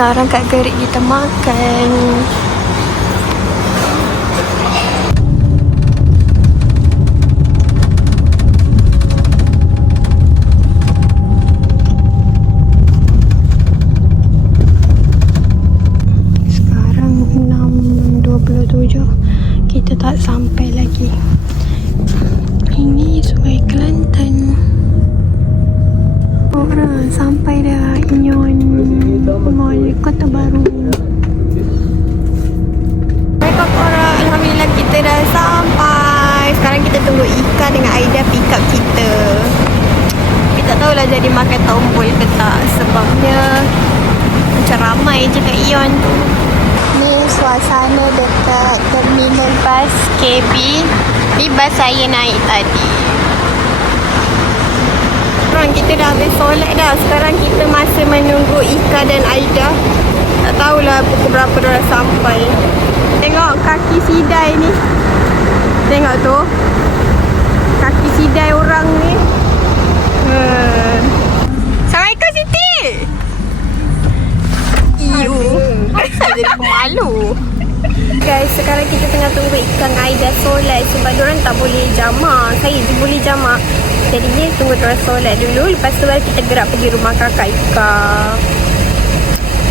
Sekarang kat Gerik kita makan. Sekarang 6.27. Kita tak sampai lagi. Ini Sungai Kelantan. Orang sampai dah Inyon Mall Kota Baru. Mereka korang, alhamdulillah kita dah sampai. Sekarang kita tunggu Ika dengan Aida pick up kita. Tapi tak tahulah jadi makan tombol ke tak, sebabnya macam ramai je kat Ion tu. Ni suasana dekat terminal bas KB. Ni bas saya naik tadi. Kita dah habis solat dah. Sekarang kita masih menunggu Ika dan Aida. Tak tahulah pukul berapa diorang sampai. Tengok kaki sidai ni. Tengok tu. Kaki sidai orang ni. Assalamualaikum Siti. Iu. Asal jadi pemalu. Guys, sekarang kita tengah tunggu Ika dan Aida solat sebab diorang tak boleh jamak. Saya je boleh jamak. Jadinya tunggu diorang solat dulu. Lepas tu baru kita gerak pergi rumah kakak Ika.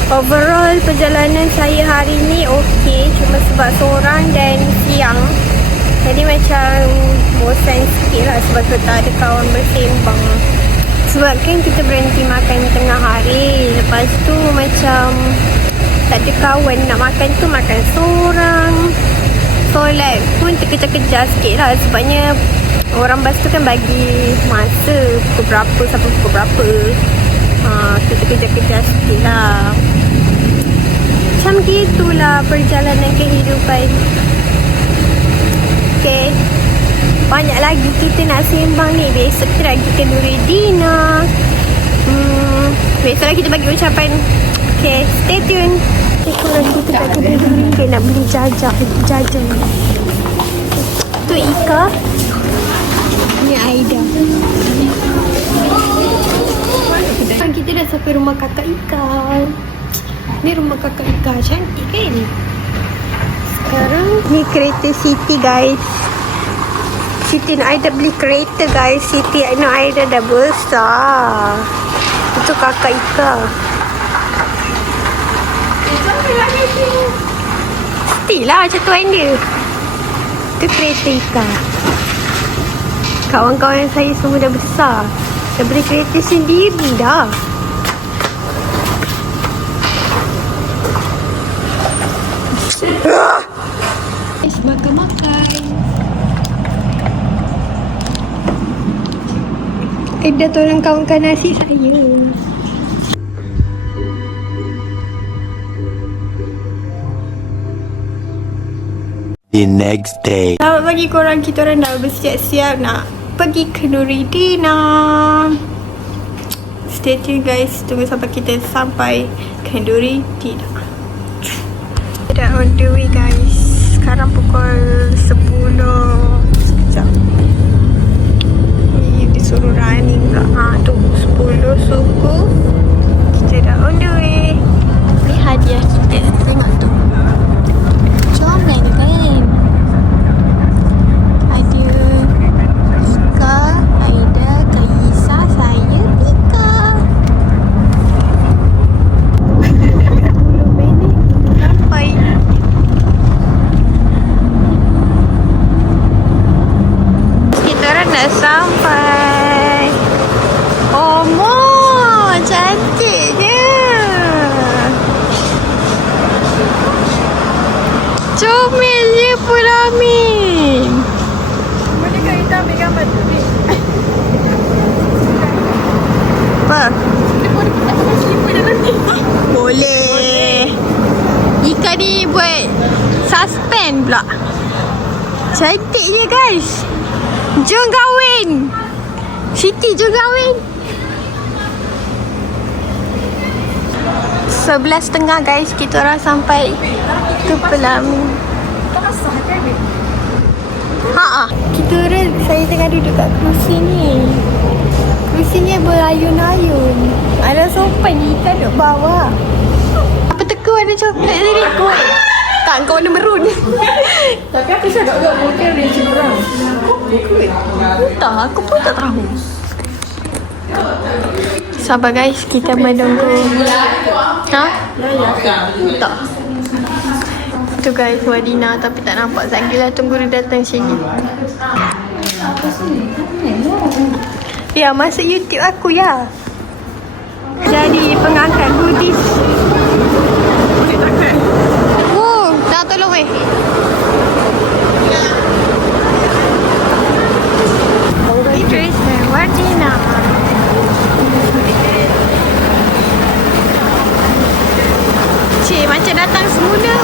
Overall perjalanan saya hari ni okey. Cuma sebab seorang dan siang, jadi macam bosan sikit lah sebab tu tak ada kawan bersembang. Sebab kan kita berhenti makan tengah hari. Lepas tu macam tak ada kawan nak makan tu, makan seorang. Solat pun terkejar-kejar sikit lah sebabnya orang bas tu kan bagi masa pukul berapa sampai pukul berapa. Kita kejar-kejar sikit lah. Macam gitulah perjalanan kehidupan. Okay, banyak lagi kita nak sembang ni. Besok kita lagi kenduri dinner. Besok lagi kita bagi ucapan. Okay, stay tune. Okay, korang kita kat kedai duri. Okay, nak beli jajah. Tu Ika. Ni Aida. Kita dah sampai rumah kakak Ika. Ni rumah kakak Ika. Cantik kan? Sekarang ni kereta Siti guys. Siti dan Aida beli kereta guys. Siti dan Aida dah besar. Itu kakak Ika. Siti lah macam tuan dia. Itu kereta Ika. Kawan-kawan saya semua dah besar. Dah beli kereta sendiri dah. Makan-makan. Ada tolong kawan-kawan nasi saya. The next day. Selamat pagi korang. Kita orang dah bersiap-siap nak pergi kenduri dinner. Stay tune guys. Tunggu sampai kita sampai kenduri dinner. Dah on the way guys. Sekarang pukul 10. Sekejap. Ni disuruh running pula. Tu 10 suku. Kita dah on the way. Ni hadiah kita. Tengok tu. Comel kan? Ada Ika, Aida, Kaisa, saya, Tika. 10 minit sampai. Kita orang dah sampai. Omo, cantiknya. Comel je pula Min. Boleh ke kita ambil gambar tu ni? Apa? Kita pakai slipper dah nanti. Boleh. Ika ni buat suspend pula. Cantiknya guys. Jom kahwin. Siti jom kahwin. 11.30 guys, kita orang sampai ke Pelamin. Kita orang, saya tengah duduk kat kerusi ni. Kerusinya berayun-ayun. Ada sopan ni, kita duduk bawah. warna coklat tadi. Tak, kau warna merun. Tapi aku cakap kat mungkin range korang. Tak, aku pun tak tahu. Sabar guys, kita menunggu. Ha? Tak. Tu guys, Wadina tapi tak nampak. Sagilah tunggu dia datang sini. Ya, masuk YouTube aku ya. Jadi pengangkat goodies. Dah tolong Idris dan Wadina. Cik, macam datang semula.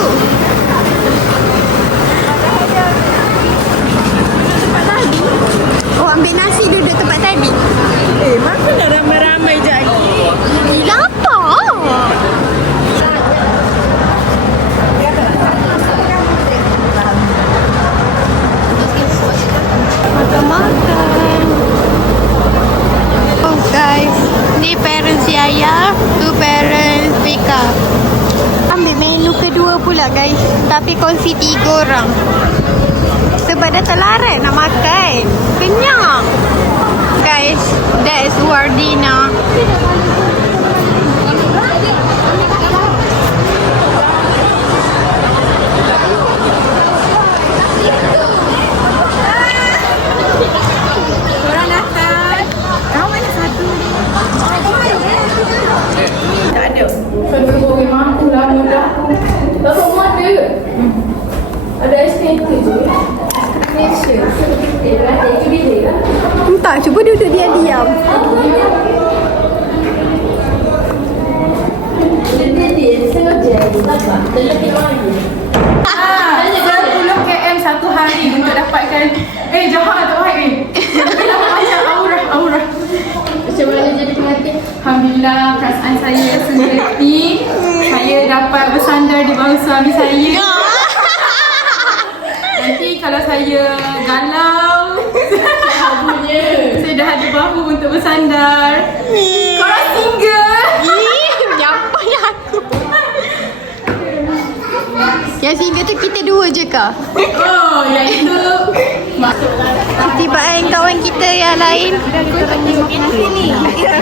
Tempat tadi. Oh, ambil nasi duduk tempat tadi. Mana nak ramai-ramai je lagi? Lapar. Makan-makan. Oh guys, ni parents Yaya, tu parents Vika. Ambil menu kedua pula guys, tapi kongsi 3 orang. Sebab dah terlarat nak makan. Kenyang. Guys, that is Wardina. Korang datang. Kau mana satu? Tak ada. Kalau kau mampu lah mudah. Bapak mau ada ke? Ada SKT je. Malaysia. Itu dia lah. Entah, cuba duduk diam-diam. Sepuluh km satu hari untuk dapatkan jahat tak baik macam aura macam mana jadi pengantin. Alhamdulillah, perasaan saya sejati. Saya dapat bersandar di bahu suami saya. Nanti kalau saya galau saya dah ada bahu untuk bersandar. Korang single. Nyampai aku. Yang single tu kita dua je kah? Oh, yang itu Tibaan kawan kita yang lain.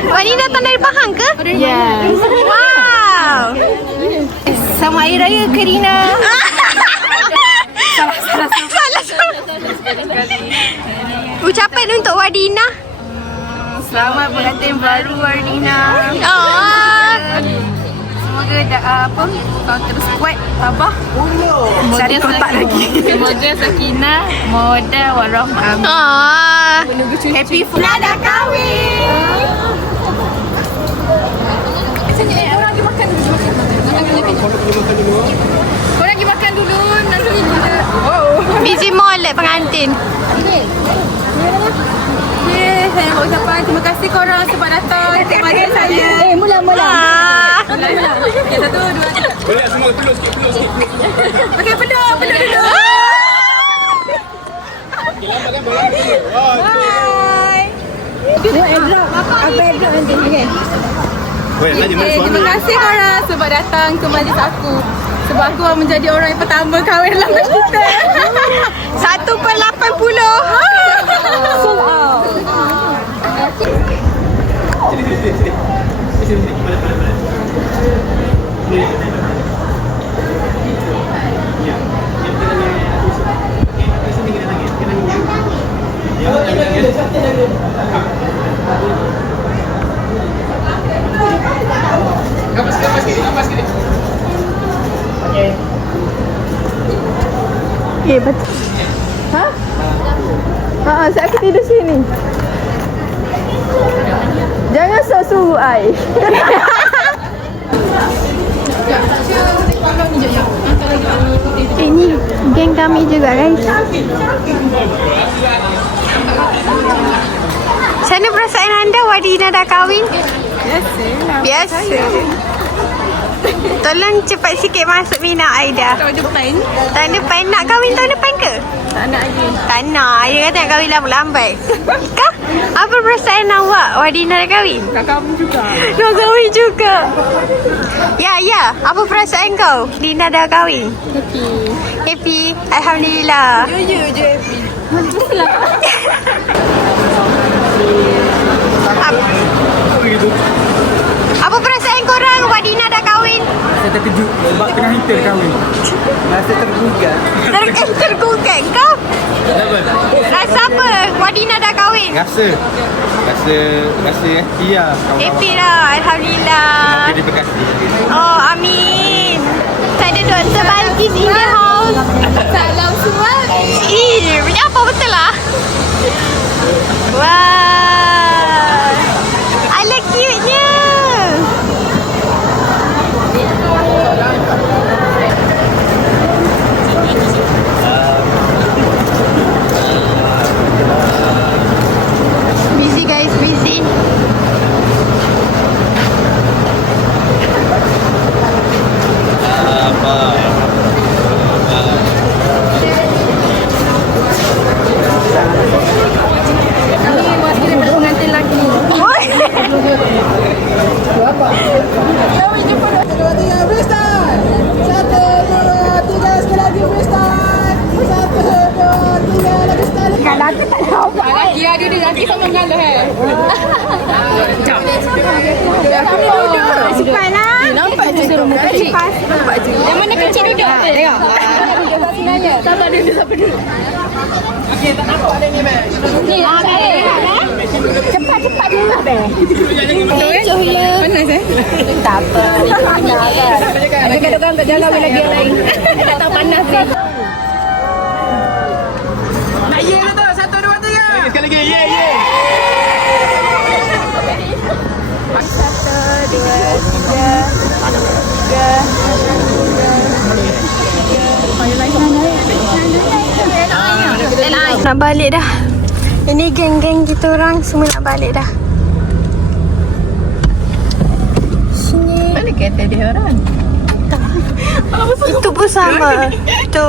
Wani datang dari Pahang ke? Ya. Wow. Sama air raya Karina. Salah. Ucapan untuk Wadina. Selamat pengantin baru Ardina. Semoga kau terus kuat, tabah. Cari kotak lagi. Semoga sakinah, mawaddah warahmah. Happy Fula dah kahwin. Korang pergi makan dulu. Korang pergi makan dulu. Nanti kita. Busy molek pengantin. Saya nak ucapkan terima kasih korang sebab datang kepada saya. Mula. Okay, 1, 2, 3. Boleh semua peluk sikit. Okay, peluk dulu. Okay, lambat kan bola. Bye. Weh, tadi mana Okay, suami? terima kasih korang sebab datang ke majlis aku. Sebab aku menjadi orang yang pertama kahwin dalam majlis kita. 1/80. Sold out. Sini. Pada. Ya. Yang tengah sini kita nangis. Kapas sikit. Okey. Betul. Saya aku tidur sini. Jangan suruh ai. Ini geng kami juga guys. Macam mana perasaan anda Wadina dah kahwin? Biasa. Tolong cepat sikit masuk Mina Aida. Tahun depan. Tahun depan nak kahwin tahun depan ke? Tak Tak nak lagi. Tak nak. Dia kata nak kahwin lambat-lambat. Ika, apa perasaan awak? Wadina dah kahwin? Nak kahwin juga. Nak kahwin juga. Ya. Apa perasaan kau? Dina dah kahwin? Happy. Happy? Alhamdulillah. Je happy. Apa perasaan korang? Wadina dah kahwin? Saya terkejut sebab tengah hitam kahwin. Rasa tergugat. Tergugat kau? Kenapa? Rasa apa? Wadina dah kahwin? Rasa happy lah. Happy lah. Alhamdulillah. Terima kasih. Oh, amin. Saya ada Dr. Balkis in the house. Salam semua. Punya apa betul lah? Wah. Ala cute-nya. Busy guys, busy. Pengantin lagi. Ya, dia nanti sama ngalah Cepat lah. Nampak je suruh muka kecil. Nampak je. Yang mana kecil duduk? Tengok. Sabar dulu, sabar dulu. Okey, tak nampak ada ni, Mek. Ni, cepat-cepat dulu lah, Mek. Kecoh je. Panas, Tak apa. Ada kadang-kadang tak jalan lagi yang lain. Tak tahu panas ni. Nak ye lah tu. 1, 2, 3. Sekali lagi. Ye. 1, 2, 3. Nak balik dah. Ini geng-geng kita orang semua nak balik dah. Sini. Mana kereta dia orang? Itu pun sama. Tu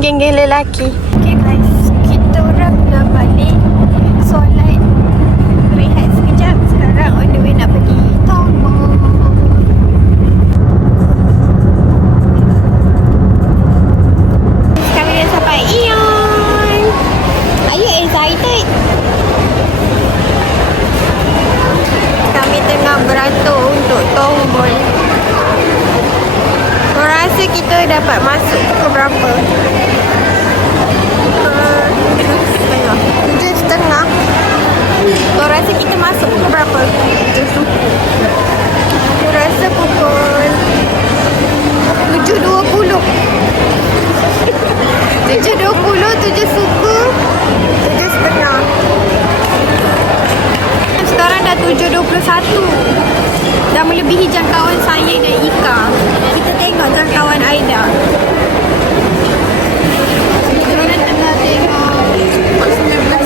geng-geng lelaki. Okay guys, kita orang nak balik. Solat, rehat sekejap. Sekarang on the way nak pergi Tomo. Kami dah sampai Ion. Are you excited? Kami tengah beratur untuk tombol. Korang rasa kita dapat masuk ke berapa? 7.30. Korang rasa kita masuk ke berapa? Aku rasa pukul 7.20. 7.20, 7 suku, 7.30. Sekarang dah 7.21. Dah melebihi jangkauan saya dan Ika. Kita tengok jangkauan Aida. Kita orang tengah tengok 19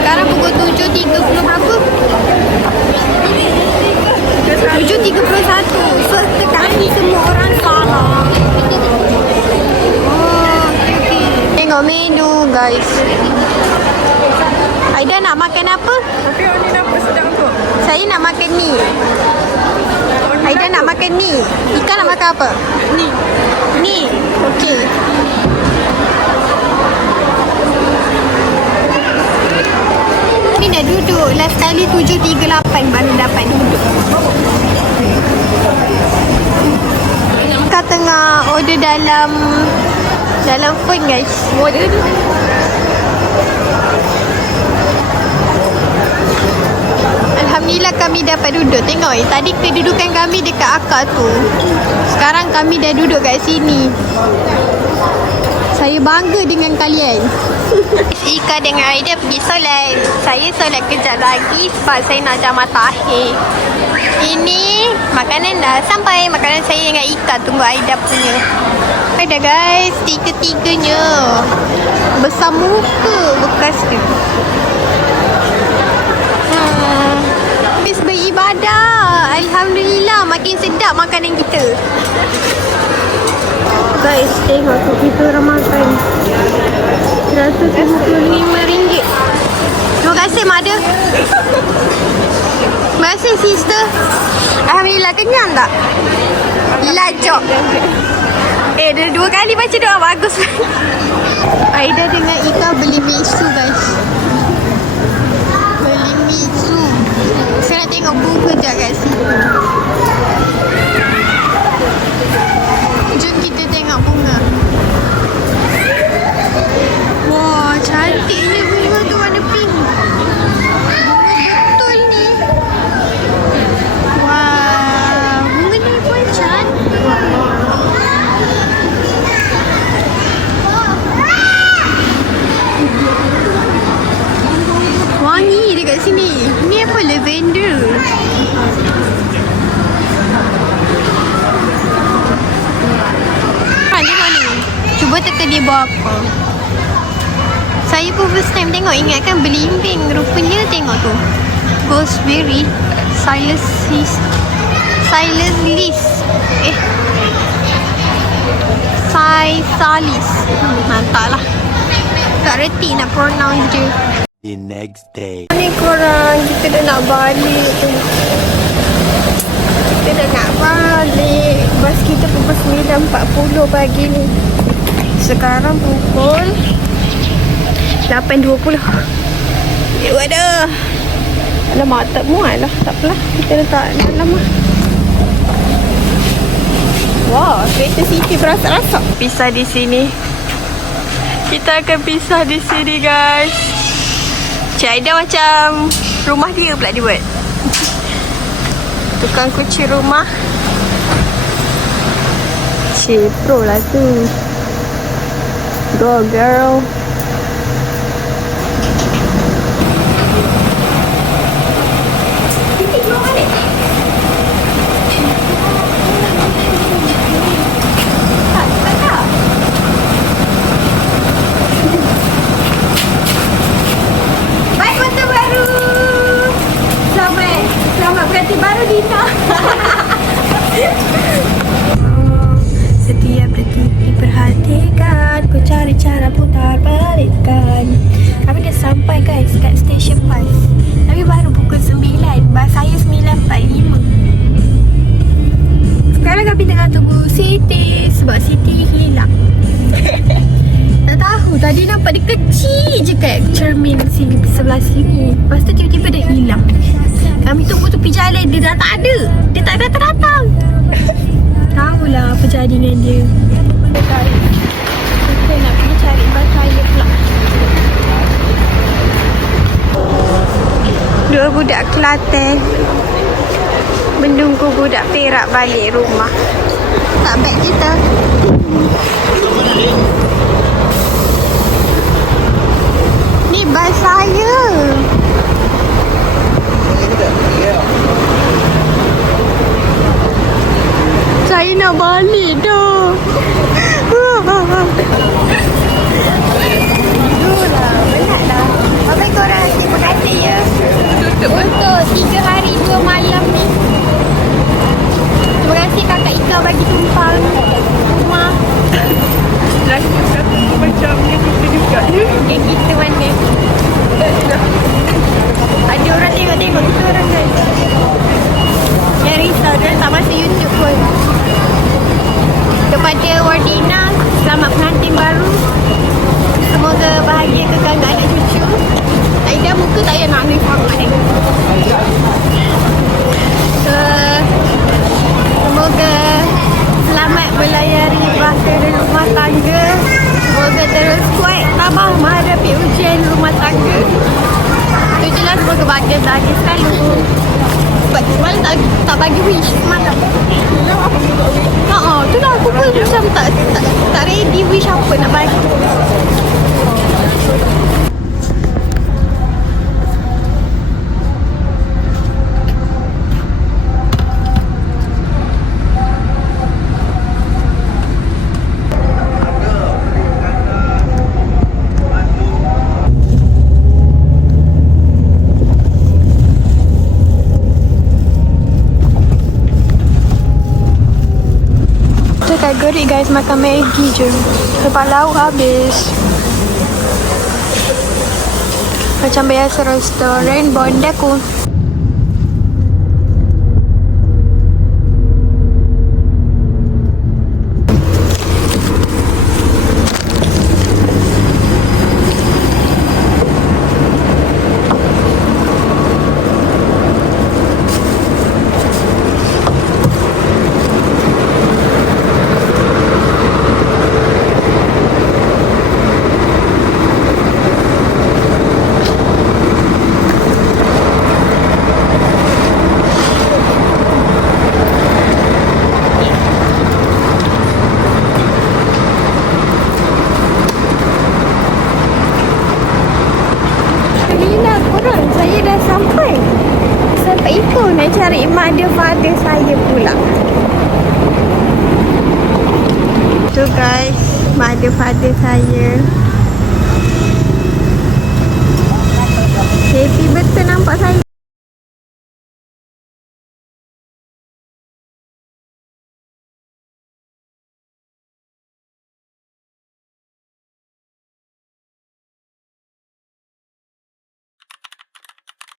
sekarang pukul 7.30 berapa? 7.31. So kami semua orang salah. Oh, okay. Tengok menu guys. Aida nak makan apa? Tapi orang ni nampak sedap kot. Saya nak makan ni. Aida nak makan ni. Ika nak makan apa? Ni. Ni. Okey. Ni dah duduk. Last kali 7.38 baru dapat duduk. Ika tengah order dalam phone guys. Order ni. Alhamdulillah kami dapat duduk. Tengok tadi kedudukan kami dekat akak tu. Sekarang kami dah duduk kat sini. Saya bangga dengan kalian. Ika dengan Aida pergi solat. Saya solat kejap lagi sebab saya nak jamak takhir. Ini makanan dah sampai. Makanan saya dengan Ika tunggu Aida punya. Ada guys, tiga-tiganya besar muka bekas dia. Habis beribadah. Alhamdulillah makin sedap makanan kita. guys, tengok tu kita orang makan RM175. Terima kasih mother. Terima kasih sister. Alhamdulillah, kenyang tak? Lajok. Dah 2 kali baca doa bagus. Aida dengan Ika beli misu guys. Beli misu. Saya nak tengok buku sekejap kat sini. Jom kita tengok bunga. Wah, cantiknya bunga tu warna pink. Betul ni. Wah, bunga ni pun cantik. Wangi dekat sini. Ni apa? Lavender. Tengok ni. Cuba teka dia bawa apa. Saya pun first time tengok. Ingatkan belimbing. Rupanya tengok tu. Gooseberry. Silas Lis. Salis. Mantap lah. Tak reti nak pronounce dia. The next day. Ni korang, kita dah nak balik tu. Kita dah nak balik. Bas kita pukul 9.40 pagi ni. Sekarang pukul 8.20. Waduh. Alamak, tak muat lah. Tak apalah. Kita letak dalam lah. Wah, kereta City berasak-rasak. Pisah di sini. Kita akan pisah di sini guys. Cik Aida macam rumah dia pula dia buat. Tukang kunci rumah. Cik pro lah tu. Go girl. Setiap detik diperhatikan. Ku cari cara putar balikkan. Kami dah sampai guys kat stesen bas. Tapi baru pukul 9. Bas saya 9.45. Sekarang kami tengah tunggu Siti. Sebab Siti hilang. Tak tahu. Tadi nampak dia kecil je kat cermin sini, sebelah sini. Lepas tu tiba-tiba dia hilang. Kami tunggu tepi jalan. Dia dah tak ada. Dia tak datang-datang. Tahulah apa jadi dengan dia. Kita nak pergi cari bas saya pula. Dua budak Kelantan menunggu budak Perak balik rumah. Tak beg kita. Ni bas saya. Saya nak balik dah. Itulah, penat dah. Apa korang terima kasih ya. Untuk 3 hari 2 malam ni. Terima kasih kakak Ika bagi tumpang rumah. Rasa macam ni kita juga ya. Kayak kita mana. Ada orang tengok-tengok kita orang kan. Yang risau dia tak masuk YouTube pun. Kepada Wardina, selamat pengantin baru. Semoga bahagia kekal anak cucu. Aida muka tak payah nak ambil sangat ni. Semoga selamat melayari bahtera rumah tangga. Semoga terus kuat tabah menghadapi ujian rumah tangga. Itu jelas semoga bahagia selalu. Sebab semalam tak bagi wish semalam. Itulah aku pun macam tak ready wish apa nak bagi. dekat Gerik guys, makan Maggi je. Lepas lauk habis. Macam biasa restoran bondaku. Sampai itu nak cari mother-father saya pula. Tu guys, mother-father saya.